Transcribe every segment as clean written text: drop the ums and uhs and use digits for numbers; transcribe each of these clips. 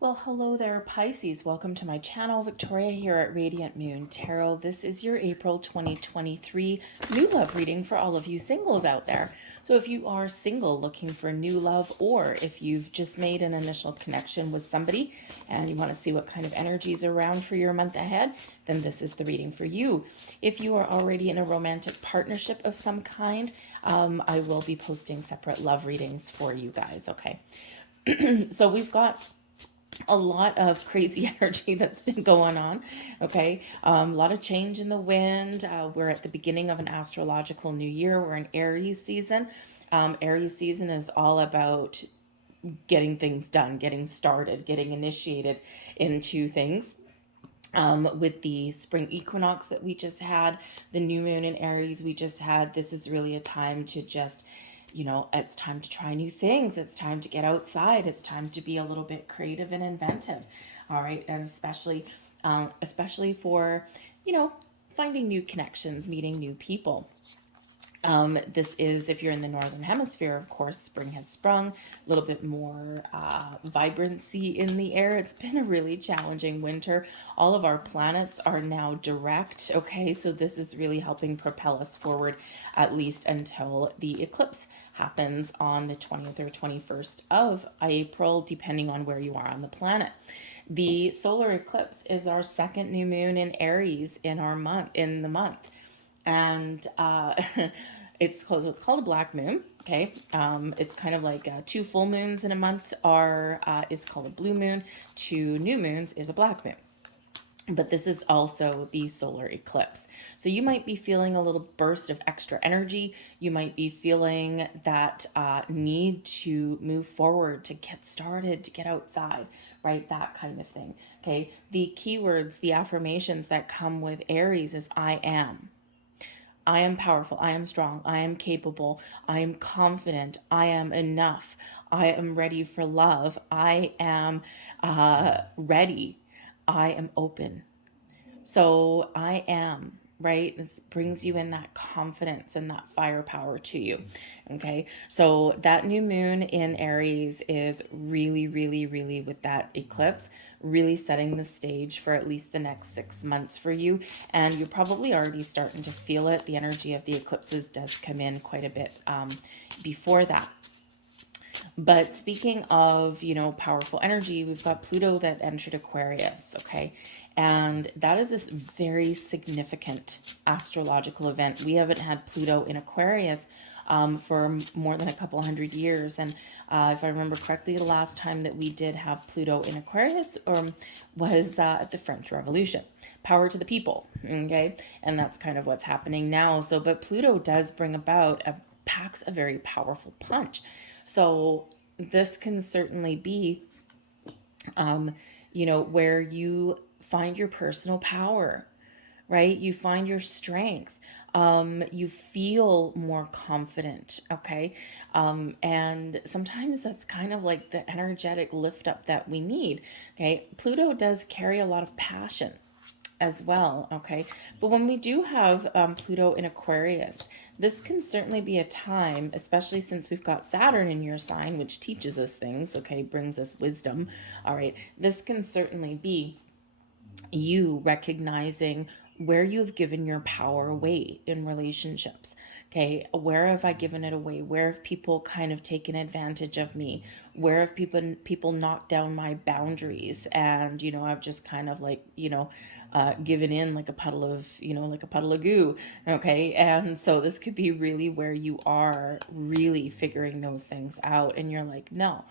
Well, hello there, Pisces. Welcome to my channel. Victoria here at Radiant Moon Tarot. This is your April 2023 new love reading for all of you singles out there. So if you are single looking for new love, or if you've just made an initial connection with somebody and you want to see what kind of energy is around for your month ahead, then this is the reading for you. If you are already in a romantic partnership of some kind, I will be posting separate love readings for you guys, okay? So we've got a lot of crazy energy that's been going on. Okay. A lot of change in the wind. We're at the beginning of an astrological new year. We're in Aries season. Aries season is all about getting things done, getting started, getting initiated into things. With the spring equinox that we just had, the new moon in Aries we just had, this is really a time to just, it's time to try new things. It's time to get outside. It's time to be a little bit creative and inventive. All right. And especially for, you know, finding new connections, meeting new people. This is, if you're in the Northern Hemisphere, of course, spring has sprung, a little bit more vibrancy in the air. It's been a really challenging winter. All of our planets are now direct, okay? So this is really helping propel us forward, at least until the eclipse happens on the 20th or 21st of April, depending on where you are on the planet. The solar eclipse is our second new moon in Aries in the month. And it's called a black moon. Okay, it's kind of like two full moons in a month are is called a blue moon. Two new moons is a black moon. But this is also the solar eclipse. So you might be feeling a little burst of extra energy. You might be feeling that need to move forward, to get started, to get outside, right? That kind of thing. Okay. The keywords, the affirmations that come with Aries is I am. I am powerful. I am strong. I am capable. I am confident. I am enough. I am ready for love. I am ready. I am open. So I am, right? This brings you in that confidence and that firepower to you. Okay. So that new moon in Aries is really, really, really, with that eclipse, really setting the stage for at least the next 6 months for you. And you're probably already starting to feel it. The energy of the eclipses does come in quite a bit before that. But speaking of, powerful energy, we've got Pluto that entered Aquarius, okay? And that is this very significant astrological event. We haven't had Pluto in Aquarius for more than a couple hundred years. And if I remember correctly, the last time that we did have Pluto in Aquarius was at the French Revolution. Power to the people, okay? And that's kind of what's happening now. So, but Pluto does bring about, packs a very powerful punch. So this can certainly be, where you find your personal power, right? You find your strength. You feel more confident, okay? And sometimes that's kind of like the energetic lift up that we need, okay? Pluto does carry a lot of passion as well, okay? But when we do have Pluto in Aquarius, this can certainly be a time, especially since we've got Saturn in your sign, which teaches us things, okay, brings us wisdom, all right? This can certainly be you recognizing where you have given your power away in relationships. Okay, where have I given it away? Where have people kind of taken advantage of me? Where have people knocked down my boundaries? And I've just kind of like given in like a puddle of like a puddle of goo. Okay, and so this could be really where you are really figuring those things out, and you're like, no,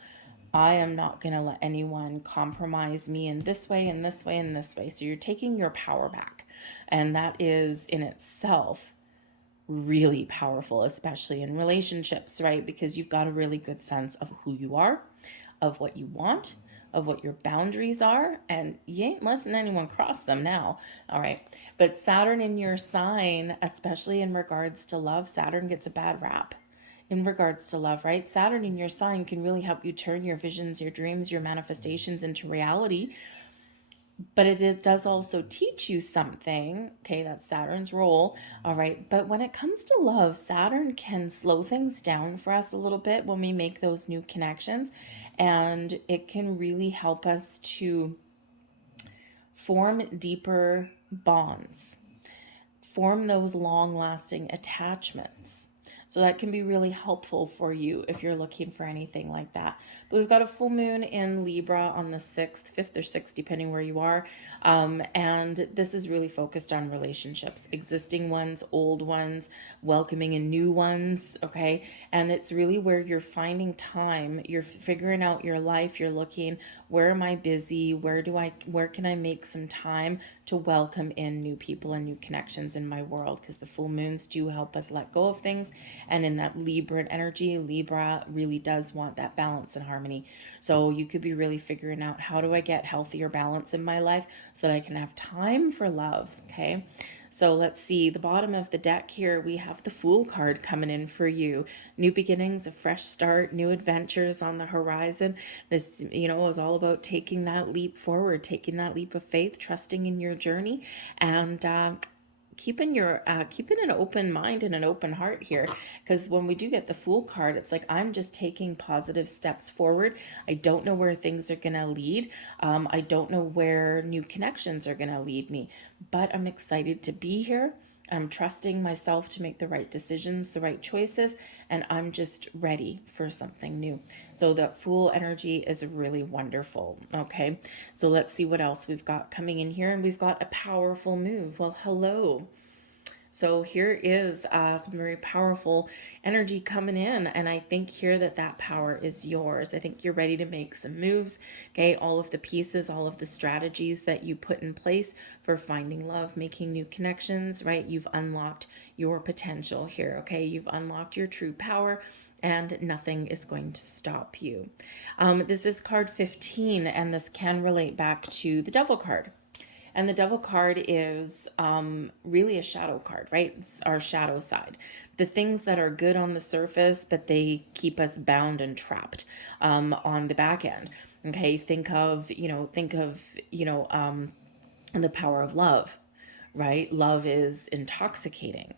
I am not going to let anyone compromise me in this way, in this way, in this way. So you're taking your power back. And that is in itself really powerful, especially in relationships, right? Because you've got a really good sense of who you are, of what you want, of what your boundaries are, and you ain't letting anyone cross them now. All right. But Saturn in your sign, especially in regards to love, Saturn gets a bad rap in regards to love, right? Saturn in your sign can really help you turn your visions, your dreams, your manifestations into reality. But it does also teach you something. Okay, that's Saturn's role. All right. But when it comes to love, Saturn can slow things down for us a little bit when we make those new connections. and it can really help us to form deeper bonds, form those long-lasting attachments. So that can be really helpful for you if you're looking for anything like that. But we've got a full moon in Libra on the 6th, 5th or 6th, depending where you are. And this is really focused on relationships, existing ones, old ones, welcoming in new ones, okay? And it's really where you're finding time, you're figuring out your life, you're looking, where am I busy? Where can I make some time to welcome in new people and new connections in my world? Because the full moons do help us let go of things. And in that Libra energy, Libra really does want that balance and harmony. So you could be really figuring out, how do I get healthier balance in my life so that I can have time for love, okay? So let's see, the bottom of the deck here, we have the Fool card coming in for you. New beginnings, a fresh start, new adventures on the horizon. This, is all about taking that leap forward, taking that leap of faith, trusting in your journey, and keeping an open mind and an open heart here, because when we do get the Fool card, it's like, I'm just taking positive steps forward. I don't know where things are gonna lead. I don't know where new connections are gonna lead me, but I'm excited to be here. I'm trusting myself to make the right decisions, the right choices, and I'm just ready for something new. So that Fool energy is really wonderful. Okay, so let's see what else we've got coming in here. And we've got a powerful move. Well, hello. So here is some very powerful energy coming in. And I think here that power is yours. I think you're ready to make some moves. Okay, all of the pieces, all of the strategies that you put in place for finding love, making new connections, right? You've unlocked your potential here. Okay, you've unlocked your true power, and nothing is going to stop you. This is card 15, and this can relate back to the Devil card. And the Devil card is really a shadow card, right? It's our shadow side. The things that are good on the surface, but they keep us bound and trapped on the back end. Okay, think of the power of love, right? Love is intoxicating,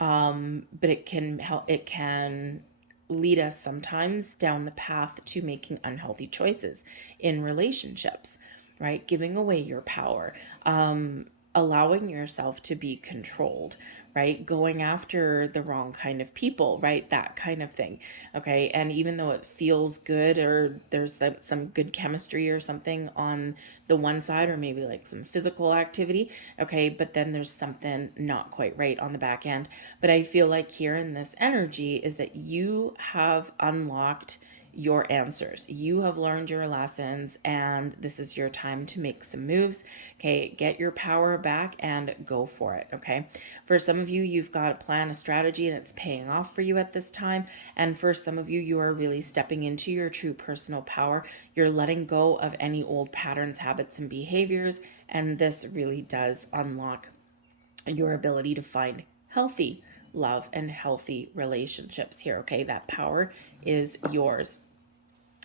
but it can help. It can lead us sometimes down the path to making unhealthy choices in relationships, right? Giving away your power, allowing yourself to be controlled, right? Going after the wrong kind of people, right? That kind of thing. Okay. And even though it feels good, or there's some good chemistry or something on the one side, or maybe like some physical activity, okay, but then there's something not quite right on the back end. But I feel like here in this energy is that you have unlocked your answers. You have learned your lessons, and this is your time to make some moves. Okay, get your power back and go for it. Okay, for some of you, you've got a plan, a strategy, and it's paying off for you at this time. And for some of you, you are really stepping into your true personal power. You're letting go of any old patterns, habits, and behaviors, and this really does unlock your ability to find healthy love and healthy relationships here. Okay, that power is yours.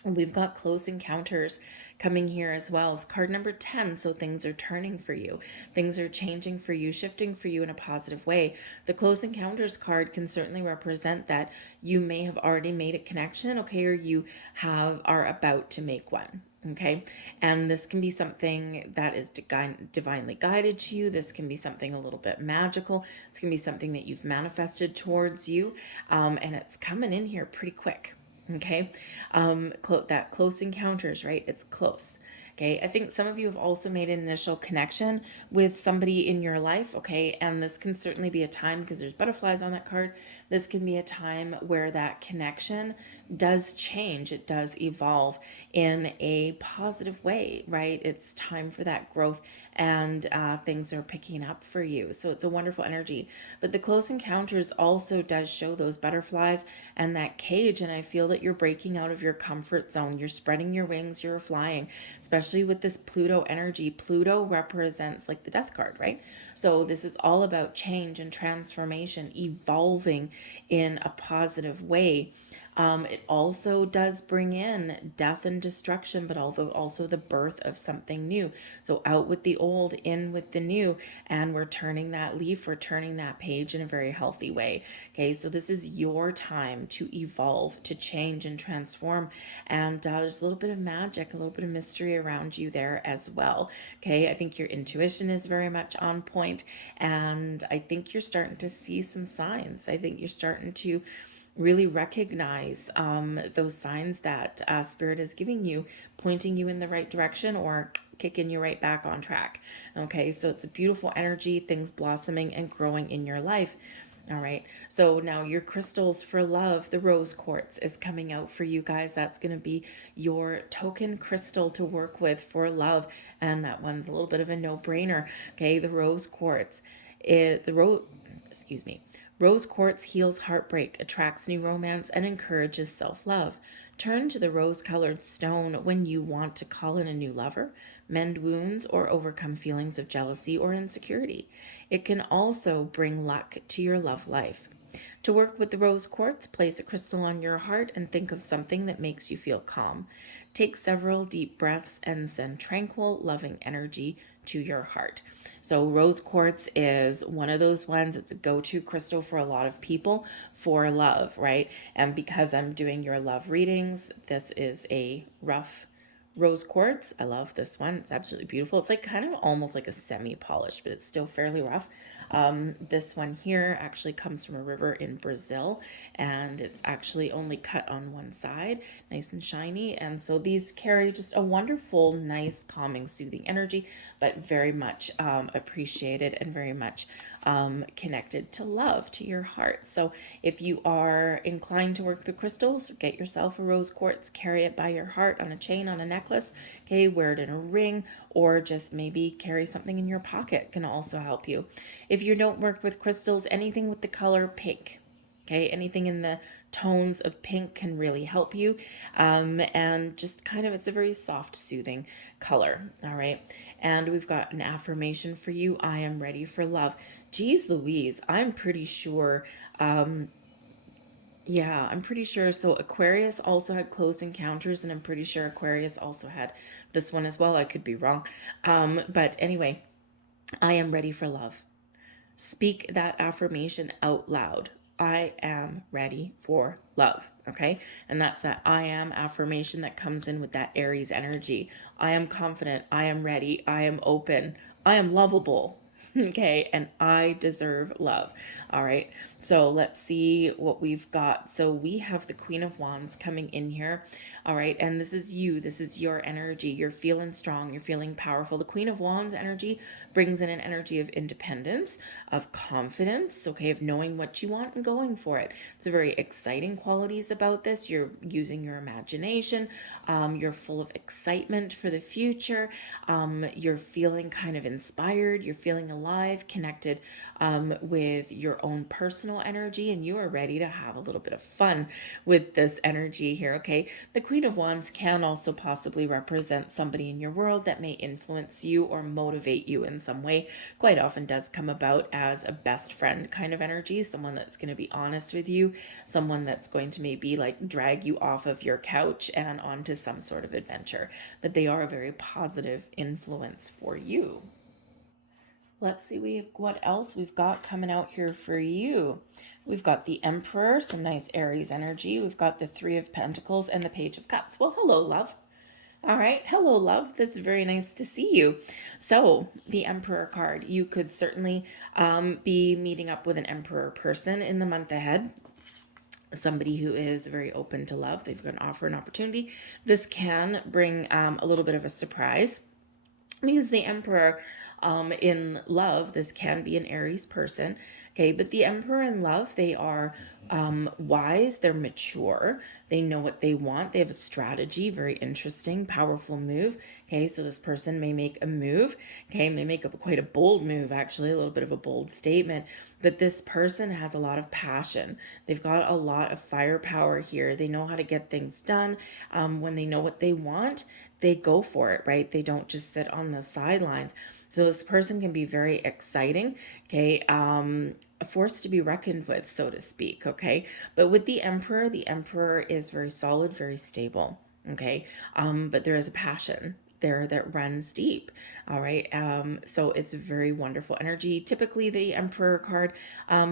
We've got close encounters coming here as well as card number 10. So things are turning for you. Things are changing for you, shifting for you in a positive way. The close encounters card can certainly represent that you may have already made a connection, okay, or you are about to make one. Okay, and this can be something that is divinely guided to you. This can be something a little bit magical. It's going to be something that you've manifested towards you, and it's coming in here pretty quick. Okay, that close encounters, right? It's close. Okay, I think some of you have also made an initial connection with somebody in your life, okay, and this can certainly be a time, because there's butterflies on that card, this can be a time where that connection does change, it does evolve in a positive way, right? It's time for that growth, and things are picking up for you. So it's a wonderful energy. But the close encounters also does show those butterflies and that cage, and I feel that you're breaking out of your comfort zone. You're spreading your wings, you're flying, especially with this Pluto energy. Pluto represents like the death card, right? So this is all about change and transformation, evolving in a positive way. It also does bring in death and destruction, but although also the birth of something new. So out with the old, in with the new, and we're turning that leaf, we're turning that page in a very healthy way. Okay, so this is your time to evolve, to change and transform, and there's a little bit of magic, a little bit of mystery around you there as well. Okay, I think your intuition is very much on point, and I think you're starting to see some signs. I think you're starting to really recognize those signs that Spirit is giving you, pointing you in the right direction or kicking you right back on track. Okay, so it's a beautiful energy, things blossoming and growing in your life. All right, so now your crystals for love, the rose quartz is coming out for you guys. That's going to be your token crystal to work with for love, and that one's a little bit of a no-brainer. Okay, the rose quartz, excuse me. Rose quartz heals heartbreak, attracts new romance, and encourages self-love. Turn to the rose-colored stone when you want to call in a new lover, mend wounds, or overcome feelings of jealousy or insecurity. It can also bring luck to your love life. To work with the rose quartz, place a crystal on your heart and think of something that makes you feel calm. Take several deep breaths and send tranquil, loving energy to your heart. So rose quartz is one of those ones. It's a go-to crystal for a lot of people for love, right? And because I'm doing your love readings, this is a rough rose quartz. I love this one. It's absolutely beautiful. It's like kind of almost like a semi-polished, but it's still fairly rough. This one here actually comes from a river in Brazil, and it's actually only cut on one side, nice and shiny. And so these carry just a wonderful, nice, calming, soothing energy, but very much appreciated and very much connected to love, to your heart. So if you are inclined to work the crystals, get yourself a rose quartz, carry it by your heart on a chain, on a necklace, okay, wear it in a ring, or just maybe carry something in your pocket can also help you. If you don't work with crystals, anything with the color pink, okay, anything in the tones of pink can really help you. And just kind of, it's a very soft, soothing color. All right. And we've got an affirmation for you. I am ready for love. Geez Louise, I'm pretty sure. Yeah, I'm pretty sure. So Aquarius also had close encounters, and I'm pretty sure Aquarius also had this one as well. I could be wrong. But anyway, I am ready for love. Speak that affirmation out loud. I am ready for love. Okay. And that's that I am affirmation that comes in with that Aries energy. I am confident. I am ready. I am open. I am lovable. Okay. And I deserve love. All right. So let's see what we've got. So we have the Queen of Wands coming in here. All right. And this is you. This is your energy. You're feeling strong. You're feeling powerful. The Queen of Wands energy brings in an energy of independence, of confidence, okay, of knowing what you want and going for it. It's a very exciting qualities about this. You're using your imagination. You're full of excitement for the future. You're feeling kind of inspired. You're feeling alive, connected with your own personal energy, and you are ready to have a little bit of fun with this energy here, okay? The Queen of Wands can also possibly represent somebody in your world that may influence you or motivate you in some way. Quite often does come about as a best friend kind of energy, someone that's going to be honest with you, someone that's going to maybe like drag you off of your couch and onto some sort of adventure. But they are a very positive influence for you. Let's see what else we've got coming out here for you. We've got the Emperor, some nice Aries energy. We've got the Three of Pentacles and the Page of Cups. Well, hello, love. All right. Hello, love. This is very nice to see you. So the Emperor card, you could certainly be meeting up with an Emperor person in the month ahead. Somebody who is very open to love. They've got an offer, an opportunity. This can bring a little bit of a surprise because the Emperor in love, this can be an Aries person. Okay, but the Emperor in love, they are wise, they're mature, they know what they want, they have a strategy, very interesting, powerful move. Okay, so this person may make a move, okay, may make quite a bold move, actually, a little bit of a bold statement, but this person has a lot of passion. They've got a lot of firepower here. They know how to get things done. When they know what they want, they go for it, right? They don't just sit on the sidelines. So this person can be very exciting, okay, a force to be reckoned with, so to speak, okay. But with the emperor is very solid, very stable, okay. But there is a passion there that runs deep. All right. So it's very wonderful energy. Typically the emperor card,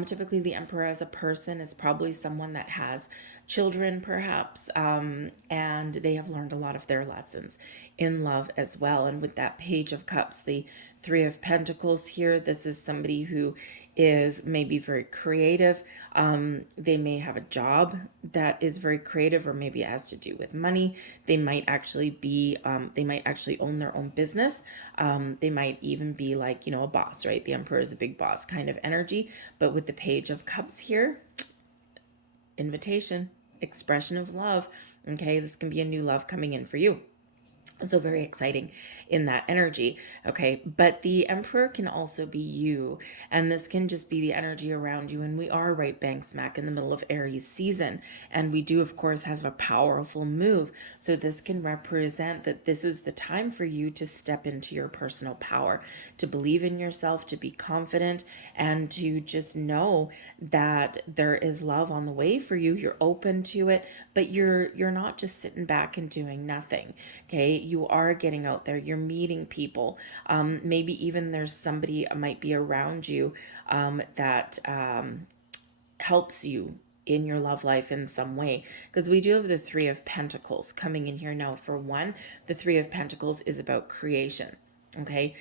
typically the emperor as a person, it's probably someone that has children perhaps, and they have learned a lot of their lessons in love as well. And with that page of cups, the three of pentacles here, this is somebody who is maybe very creative. They may have a job that is very creative, or maybe it has to do with money. They might actually be, they might actually own their own business. They might even be like, a boss, right? The emperor is a big boss kind of energy. But with the page of cups here, invitation, expression of love. Okay, this can be a new love coming in for you. So very exciting in that energy. Okay. But the emperor can also be you. And this can just be the energy around you. And we are right bang smack in the middle of Aries season. And we do, of course, have a powerful move. So this can represent that this is the time for you to step into your personal power, to believe in yourself, to be confident, and to just know that there is love on the way for you. You're open to it, but you're not just sitting back and doing nothing. Okay, you are getting out there, you're meeting people. Maybe even there's somebody might be around you that helps you in your love life in some way, because we do have the three of pentacles coming in here now. For one, the three of pentacles is about creation. Okay,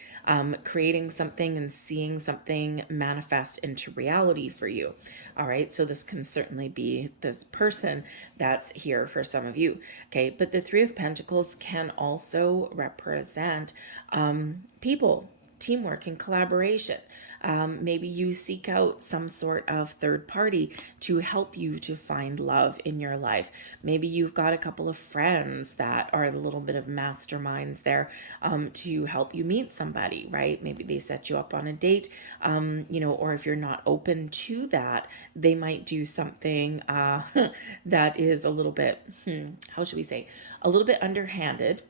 creating something and seeing something manifest into reality for you. All right, so this can certainly be this person that's here for some of you. Okay, but the three of pentacles can also represent people, teamwork, and collaboration. Maybe you seek out some sort of third party to help you to find love in your life. Maybe you've got a couple of friends that are a little bit of masterminds there to help you meet somebody, right? Maybe they set you up on a date, or if you're not open to that, they might do something that is a little bit, how should we say, a little bit underhanded,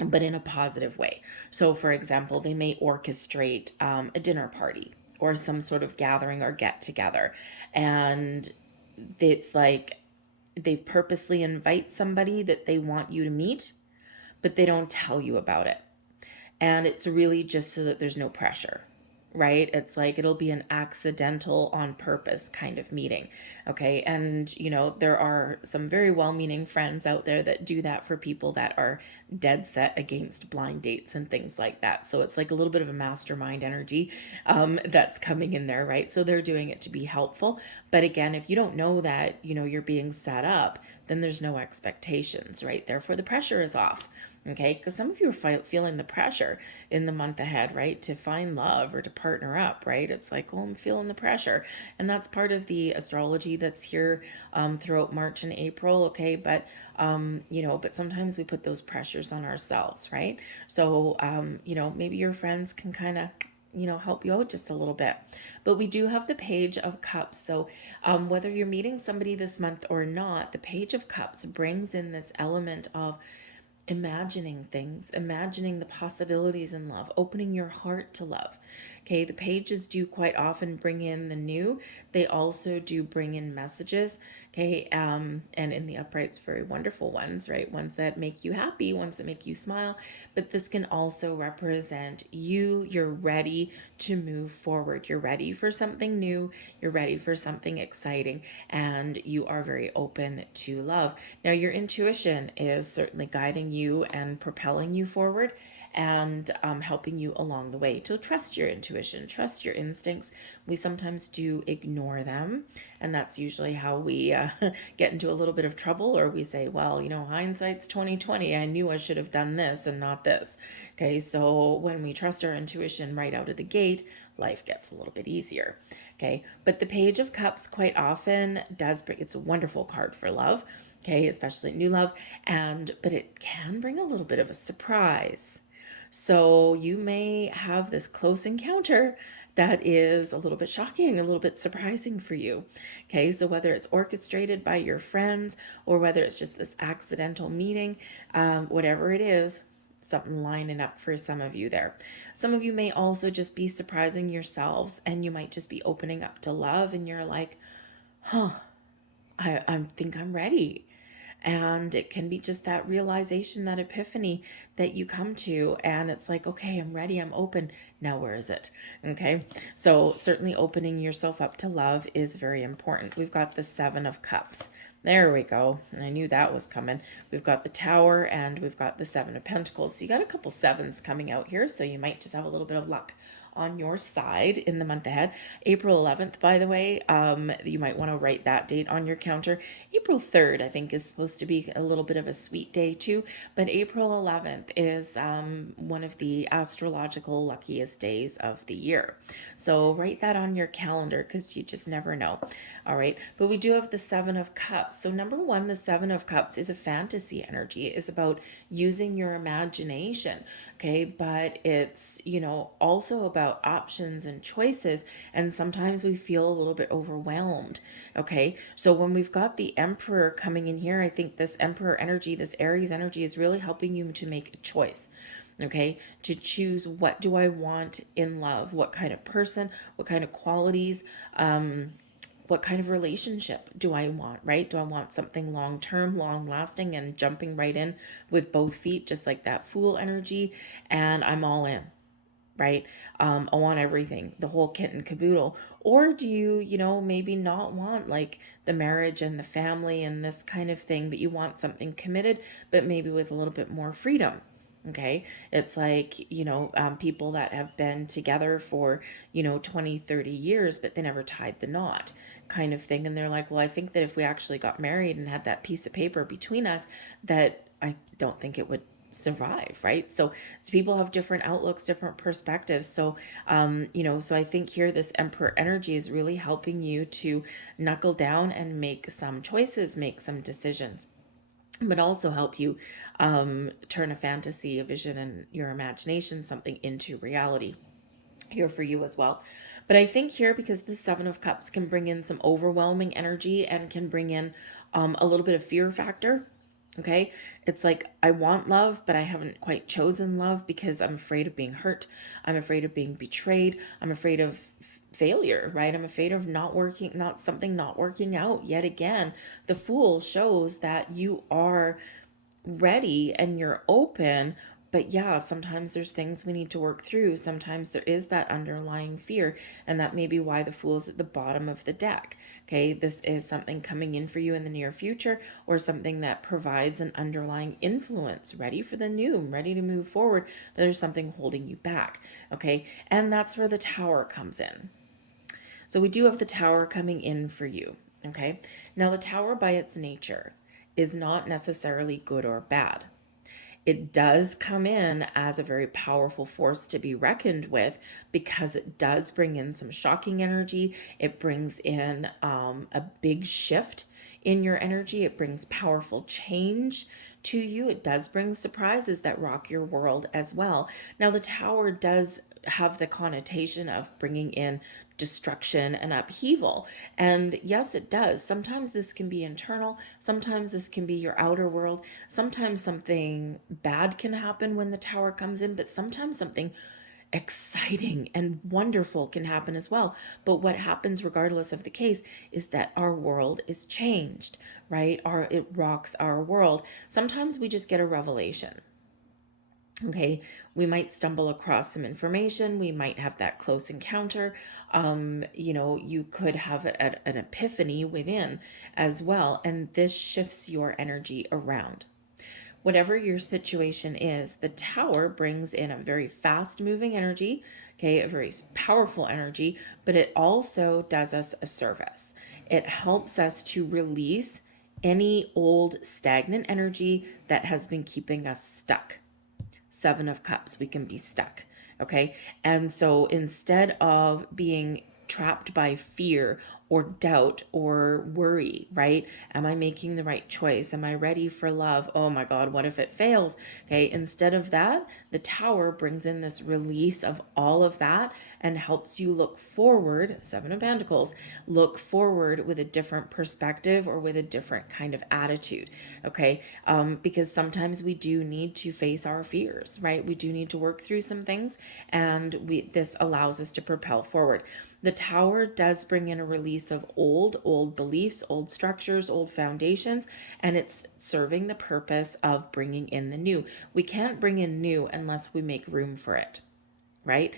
but in a positive way. So, for example, they may orchestrate a dinner party or some sort of gathering or get together. And it's like they purposely invite somebody that they want you to meet, but they don't tell you about it. And it's really just so that there's no pressure, right? It's like it'll be an accidental on purpose kind of meeting. Okay. And, there are some very well meaning friends out there that do that for people that are dead set against blind dates and things like that. So it's like a little bit of a mastermind energy that's coming in there, right? So they're doing it to be helpful. But again, if you don't know that, you're being set up, then there's no expectations, right? Therefore, the pressure is off. Okay, because some of you are feeling the pressure in the month ahead, right? To find love or to partner up, right? It's like, oh, I'm feeling the pressure. And that's part of the astrology that's here throughout March and April, okay? But, but sometimes we put those pressures on ourselves, right? So, maybe your friends can kind of, help you out just a little bit. But we do have the page of cups. So whether you're meeting somebody this month or not, the page of cups brings in this element of imagining things, imagining the possibilities in love, opening your heart to love. Okay, the pages do quite often bring in the new. They also do bring in messages. Okay, and in the uprights, very wonderful ones, right? Ones that make you happy, ones that make you smile. But this can also represent you. You're ready to move forward. You're ready for something new. You're ready for something exciting, and you are very open to love. Now, your intuition is certainly guiding you and propelling you forward, and helping you along the way. To trust your intuition, trust your instincts. We sometimes do ignore them, and that's usually how we get into a little bit of trouble, or we say, well, hindsight's 2020. I knew I should have done this and not this. Okay, so when we trust our intuition right out of the gate, life gets a little bit easier. Okay, but the page of cups quite often does bring, it's a wonderful card for love. Okay, especially new love, but it can bring a little bit of a surprise. So you may have this close encounter that is a little bit shocking, a little bit surprising for you. Okay, so whether it's orchestrated by your friends or whether it's just this accidental meeting, whatever it is, something lining up for some of you there. Some of you may also just be surprising yourselves, and you might just be opening up to love, and you're like, huh, I think I'm ready. And it can be just that realization, that epiphany that you come to, and it's like, okay, I'm ready, I'm open. Now, where is it? Okay. So, certainly opening yourself up to love is very important. We've got the Seven of Cups. There we go. I knew that was coming. We've got the Tower and we've got the Seven of Pentacles. So, you got a couple sevens coming out here. So, you might just have a little bit of luck on your side in the month ahead. April 11th, by the way, you might want to write that date on your counter. April 3rd, I think, is supposed to be a little bit of a sweet day too, but April 11th is one of the astrological luckiest days of the year. So write that on your calendar because you just never know. All right, but we do have the Seven of Cups. So number one, the Seven of Cups is a fantasy energy. It is about using your imagination. Okay, but it's, also about options and choices, and sometimes we feel a little bit overwhelmed. Okay, so when we've got the Emperor coming in here, I think this Emperor energy, this Aries energy, is really helping you to make a choice. Okay, to choose, what do I want in love? What kind of person? What kind of qualities? What kind of relationship do I want, right? Do I want something long term, long lasting, and jumping right in with both feet, just like that Fool energy, and I'm all in, right? I want everything, the whole kit and caboodle. Or do you, maybe not want like the marriage and the family and this kind of thing, but you want something committed, but maybe with a little bit more freedom? Okay, it's like, people that have been together for 20, 30 years, but they never tied the knot, kind of thing. And they're like, well, I think that if we actually got married and had that piece of paper between us, that I don't think it would survive, right? So people have different outlooks, different perspectives. So so I think here this Emperor energy is really helping you to knuckle down and make some choices, make some decisions, but also help you turn a fantasy, a vision, and your imagination, something into reality here for you as well. But I think here, because the Seven of Cups can bring in some overwhelming energy and can bring in a little bit of fear factor. Okay, it's like, I want love, but I haven't quite chosen love because I'm afraid of being hurt. I'm afraid of being betrayed. I'm afraid of failure, right? I'm afraid of not working out yet again. The Fool shows that you are ready and you're open, but yeah, sometimes there's things we need to work through. Sometimes there is that underlying fear, and that may be why the Fool's at the bottom of the deck. Okay, this is something coming in for you in the near future, or something that provides an underlying influence, ready for the new, ready to move forward, but there's something holding you back. Okay, and that's where the Tower comes in. So we do have the Tower coming in for you. Okay, now the Tower by its nature is not necessarily good or bad. It does come in as a very powerful force to be reckoned with, because it does bring in some shocking energy. It brings in a big shift in your energy. It brings powerful change to you. It does bring surprises that rock your world as well. Now, the Tower does have the connotation of bringing in destruction and upheaval. And yes, it does. Sometimes this can be internal. Sometimes this can be your outer world. Sometimes something bad can happen when the Tower comes in, but sometimes something exciting and wonderful can happen as well. But what happens regardless of the case is that our world is changed, right? It rocks our world. Sometimes we just get a revelation. Okay, we might stumble across some information. We might have that close encounter. You could have an epiphany within as well. And this shifts your energy around. Whatever your situation is, the Tower brings in a very fast moving energy, okay, a very powerful energy, but it also does us a service. It helps us to release any old stagnant energy that has been keeping us stuck. Seven of Cups, we can be stuck. Okay. And so instead of being trapped by fear or doubt or worry, right? Am I making the right choice? Am I ready for love? Oh my God, what if it fails? Okay, instead of that, the Tower brings in this release of all of that and helps you look forward, Seven of Pentacles, look forward with a different perspective or with a different kind of attitude, okay? Because sometimes we do need to face our fears, right? We do need to work through some things, and this allows us to propel forward. The Tower does bring in a release of old beliefs, old structures, old foundations, and it's serving the purpose of bringing in the new. We can't bring in new unless we make room for it, right?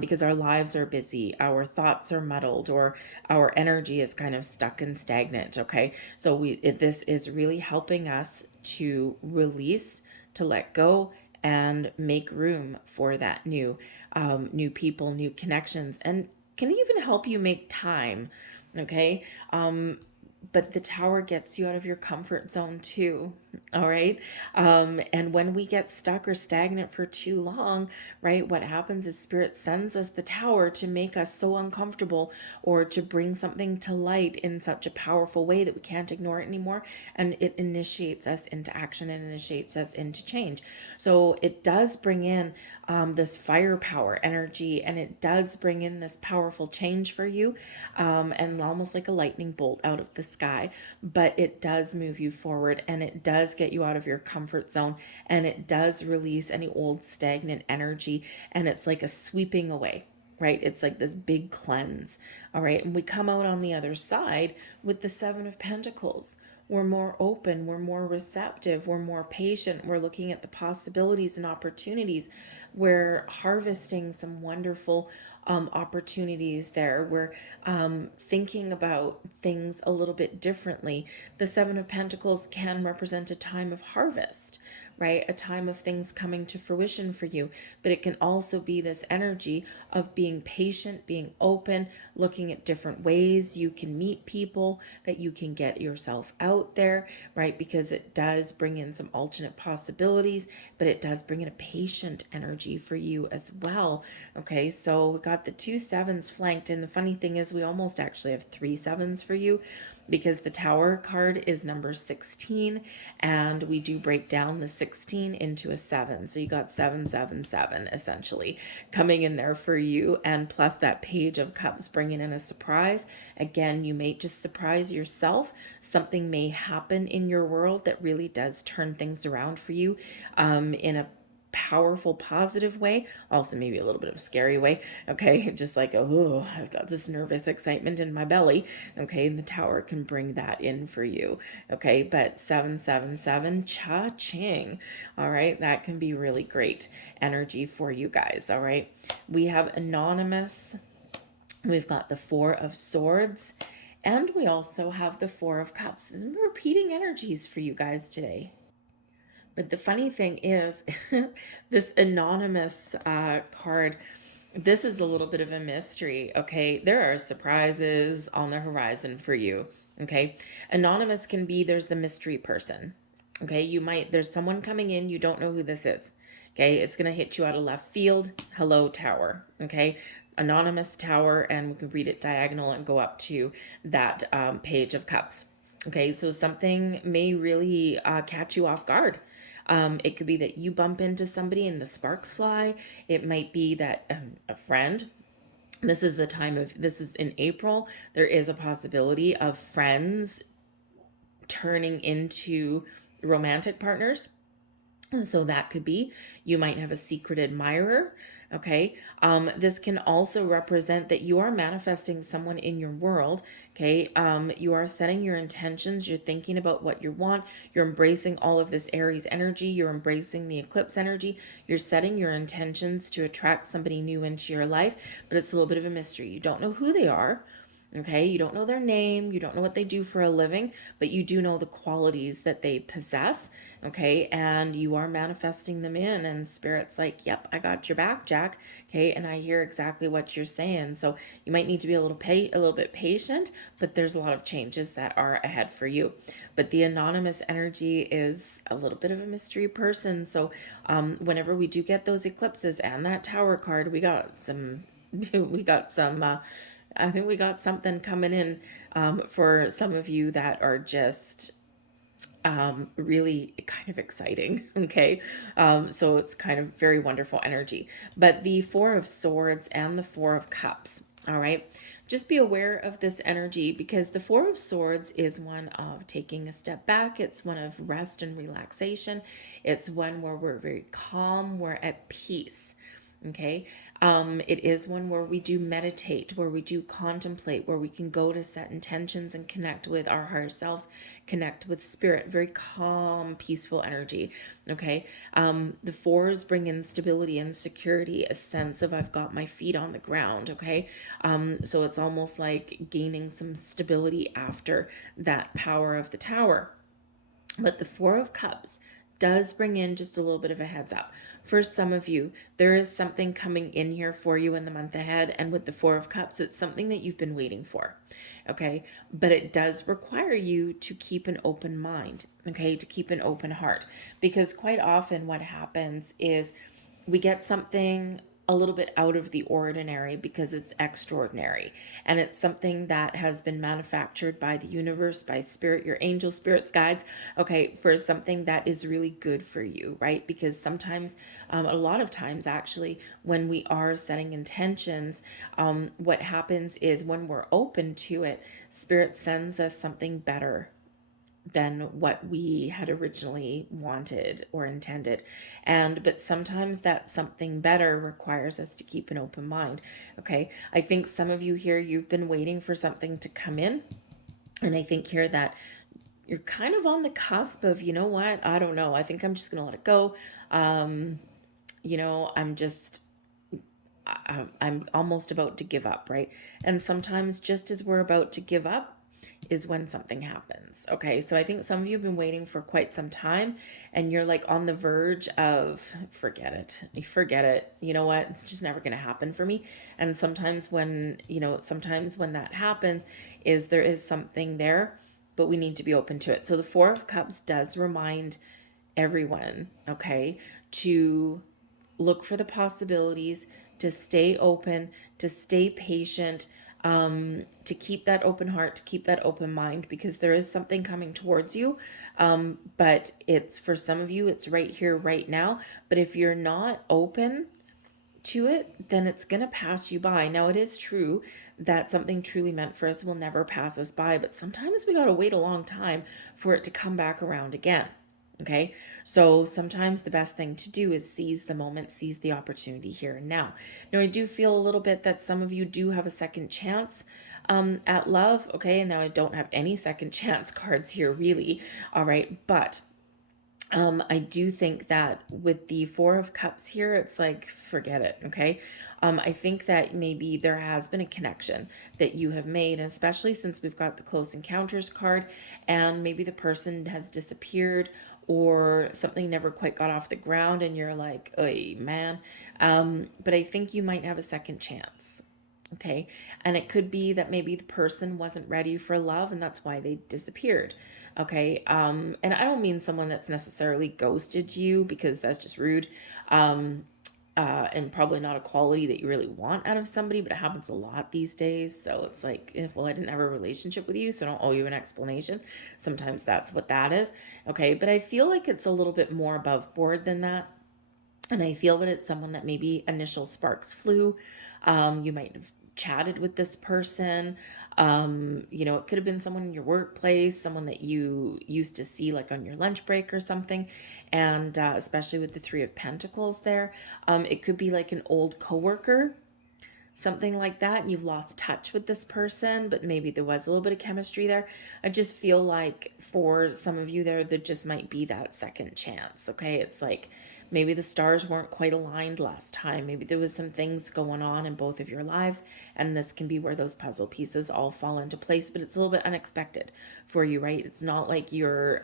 Because our lives are busy, our thoughts are muddled, or our energy is kind of stuck and stagnant, okay? So this is really helping us to release, to let go, and make room for that new, new people, new connections, and can even help you make time, okay? But the Tower gets you out of your comfort zone too. All right. And when we get stuck or stagnant for too long, right, what happens is Spirit sends us the Tower to make us so uncomfortable or to bring something to light in such a powerful way that we can't ignore it anymore. And it initiates us into action and initiates us into change. So it does bring in this firepower energy, and it does bring in this powerful change for you, and almost like a lightning bolt out of the sky. But it does move you forward, and it does get you out of your comfort zone, and it does release any old stagnant energy, and it's like a sweeping away, right? It's like this big cleanse. All right. And we come out on the other side with the Seven of Pentacles. We're more open, we're more receptive, we're more patient, we're looking at the possibilities and opportunities, we're harvesting some wonderful opportunities there. We're thinking about things a little bit differently. The Seven of Pentacles can represent a time of harvest, right? A time of things coming to fruition for you. But it can also be this energy of being patient, being open, looking at different ways you can meet people, that you can get yourself out there, right? Because it does bring in some alternate possibilities, but it does bring in a patient energy for you as well. Okay, so we got the 2 sevens flanked. And the funny thing is, we almost actually have 3 sevens for you, because the Tower card is number 16, and we do break down the 16 into a 7. So you got 777 essentially coming in there for you, and plus that Page of Cups bringing in a surprise. Again, you may just surprise yourself. Something may happen in your world that really does turn things around for you in a powerful, positive way, also maybe a little bit of a scary way, okay? Just like, oh, I've got this nervous excitement in my belly, okay? And the Tower can bring that in for you, okay? But 777, cha-ching, all right? That can be really great energy for you guys, all right? We have Anonymous. We've got the 4 of Swords, and we also have the 4 of Cups. Some repeating energies for you guys today. But the funny thing is, this Anonymous card, this is a little bit of a mystery, okay? There are surprises on the horizon for you, okay? Anonymous can be, there's the mystery person, okay? There's someone coming in, you don't know who this is, okay? It's going to hit you out of left field. Hello, Tower, okay? Anonymous Tower, and we can read it diagonal and go up to that Page of Cups. Okay, so something may really catch you off guard. It could be that you bump into somebody and the sparks fly. It might be that a friend. This is in April. There is a possibility of friends turning into romantic partners. So that could be, you might have a secret admirer, okay? This can also represent that you are manifesting someone in your world, okay? You are setting your intentions, you're thinking about what you want, you're embracing all of this Aries energy, you're embracing the eclipse energy, you're setting your intentions to attract somebody new into your life, but it's a little bit of a mystery. You don't know who they are, okay? You don't know their name, you don't know what they do for a living, but you do know the qualities that they possess, okay? And you are manifesting them in, and Spirit's like, yep, I got your back, Jack, okay? And I hear exactly what you're saying. So you might need to be a little bit patient, but there's a lot of changes that are ahead for you. But the Anonymous energy is a little bit of a mystery person. So whenever we do get those eclipses and that Tower card, we got some I think we got something coming in for some of you that are just really kind of exciting. Okay. So it's kind of very wonderful energy. But the Four of Swords and the Four of Cups. All right. Just be aware of this energy because the Four of Swords is one of taking a step back. It's one of rest and relaxation. It's one where we're very calm, we're at peace. Okay. It is one where we do meditate, where we do contemplate, where we can go to set intentions and connect with our higher selves, connect with spirit. Very calm, peaceful energy. Okay. The fours bring in stability and security, a sense of I've got my feet on the ground. Okay. So it's almost like gaining some stability after that power of the tower. But the Four of Cups does bring in just a little bit of a heads up. For some of you, there is something coming in here for you in the month ahead. And with the Four of Cups, it's something that you've been waiting for. Okay. But it does require you to keep an open mind. Okay. To keep an open heart. Because quite often what happens is we get something a little bit out of the ordinary because it's extraordinary, and it's something that has been manufactured by the universe, by spirit, your angel, spirits, guides, okay, for something that is really good for you, right? Because sometimes a lot of times actually when we are setting intentions, what happens is when we're open to it, spirit sends us something better than what we had originally wanted or intended. But sometimes that something better requires us to keep an open mind. Okay. I think some of you here, you've been waiting for something to come in. And I think here that you're kind of on the cusp of, you know what? I don't know. I think I'm just going to let it go. I'm just, I'm almost about to give up, right? And sometimes just as we're about to give up, is when something happens. Okay. So I think some of you have been waiting for quite some time and you're like on the verge of forget it. You forget it. You know what? It's just never going to happen for me. And sometimes when that happens is there is something there, but we need to be open to it. So the Four of Cups does remind everyone, okay, to look for the possibilities, to stay open, to stay patient, to keep that open heart, to keep that open mind, because there is something coming towards you. But it's for some of you, it's right here, right now. But if you're not open to it, then it's going to pass you by. Now, it is true that something truly meant for us will never pass us by, but sometimes we got to wait a long time for it to come back around again. Okay. So sometimes the best thing to do is seize the moment, seize the opportunity here and now. Now, I do feel a little bit that some of you do have a second chance at love. Okay. And now I don't have any second chance cards here really. All right. But I do think that with the Four of Cups here, it's like, forget it. Okay. I think that maybe there has been a connection that you have made, especially since we've got the Close Encounters card, and maybe the person has disappeared or something never quite got off the ground and you're like, "Oy, man." But I think you might have a second chance. Okay. And it could be that maybe the person wasn't ready for love and that's why they disappeared. Okay. And I don't mean someone that's necessarily ghosted you because that's just rude. And probably not a quality that you really want out of somebody, but it happens a lot these days. So it's like, well, I didn't have a relationship with you, so I don't owe you an explanation. Sometimes that's what that is. Okay. But I feel like it's a little bit more above board than that. And I feel that it's someone that maybe initial sparks flew. You might have chatted with this person. It could have been someone in your workplace, someone that you used to see like on your lunch break or something. And especially with the Three of Pentacles there, it could be like an old coworker, something like that. And you've lost touch with this person, but maybe there was a little bit of chemistry there. I just feel like for some of you there just might be that second chance. Okay. It's like, maybe the stars weren't quite aligned last time. Maybe there was some things going on in both of your lives, and this can be where those puzzle pieces all fall into place, but it's a little bit unexpected for you, right? It's not like you're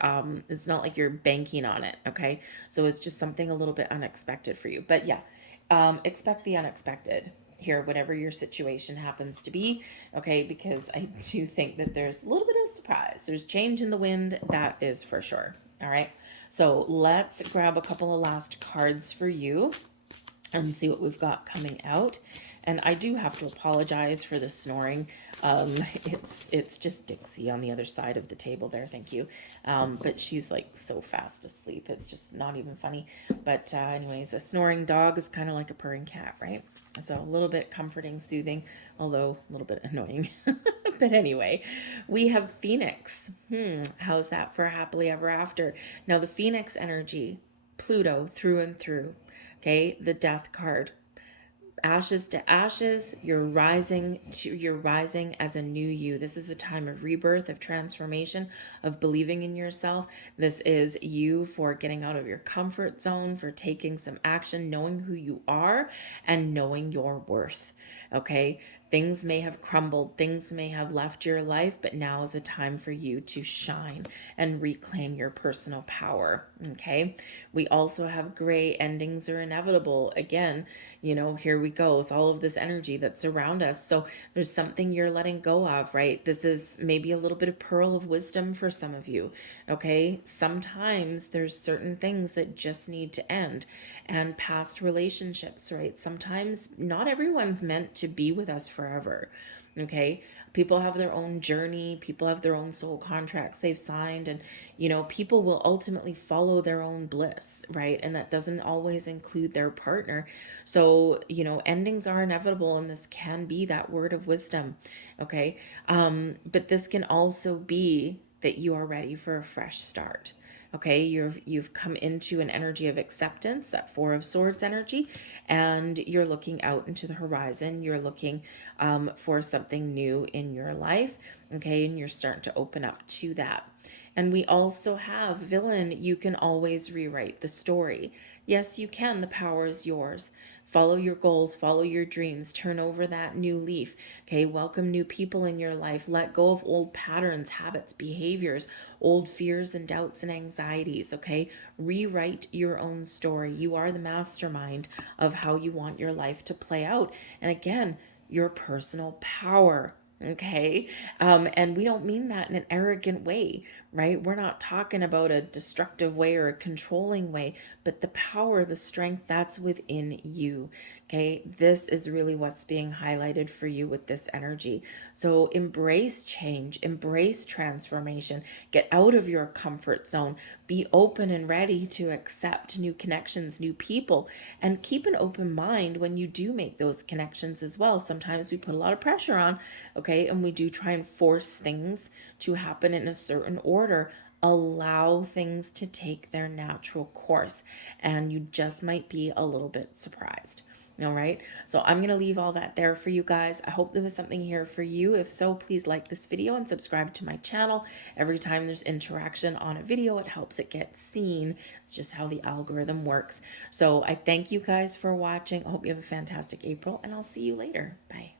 banking on it, okay? So it's just something a little bit unexpected for you. But yeah, expect the unexpected here, whatever your situation happens to be, okay? Because I do think that there's a little bit of surprise. There's change in the wind, that is for sure. All right. So let's grab a couple of last cards for you and see what we've got coming out. And I do have to apologize for the snoring. It's just Dixie on the other side of the table there. Thank you. But she's like so fast asleep. It's just not even funny. But anyways, a snoring dog is kind of like a purring cat, right? So a little bit comforting, soothing, although a little bit annoying. But anyway, we have Phoenix. How's that for a happily ever after? Now the Phoenix energy, Pluto through and through. Okay, the death card. Ashes to ashes, you're rising as a new you. This is a time of rebirth, of transformation, of believing in yourself. This is you for getting out of your comfort zone, for taking some action, knowing who you are and knowing your worth. Okay, things may have crumbled, things may have left your life, but now is a time for you to shine and reclaim your personal power. Okay, we also have gray endings are inevitable. Again, here we go with all of this energy that's around us. So there's something you're letting go of, right? This is maybe a little bit of pearl of wisdom for some of you. Okay, sometimes there's certain things that just need to end, and past relationships, right? Sometimes not everyone's meant to be with us forever. Okay, people have their own journey, people have their own soul contracts they've signed, and people will ultimately follow their own bliss, right? And that doesn't always include their partner. So endings are inevitable, and this can be that word of wisdom. Okay, but this can also be that you are ready for a fresh start. Okay, you've come into an energy of acceptance, that Four of Swords energy, and you're looking out into the horizon. You're looking for something new in your life. Okay, and you're starting to open up to that. And we also have villain. You can always rewrite the story. Yes, you can. The power is yours. Follow your goals, follow your dreams, turn over that new leaf. Okay, welcome new people in your life. Let go of old patterns, habits, behaviors, old fears and doubts and anxieties. Okay, rewrite your own story. You are the mastermind of how you want your life to play out. And again, your personal power. Okay. And we don't mean that in an arrogant way, right? We're not talking about a destructive way or a controlling way, but the power, the strength that's within you. Okay. This is really what's being highlighted for you with this energy. So embrace change, embrace transformation, get out of your comfort zone, be open and ready to accept new connections, new people, and keep an open mind when you do make those connections as well. Sometimes we put a lot of pressure on, okay, and we do try and force things to happen in a certain order. Allow things to take their natural course, and you just might be a little bit surprised. All right, so I'm going to leave all that there for you guys. I hope there was something here for you. If so, please like this video and subscribe to my channel. Every time there's interaction on a video, it helps it get seen. It's just how the algorithm works. So I thank you guys for watching. I hope you have a fantastic April, and I'll see you later. Bye.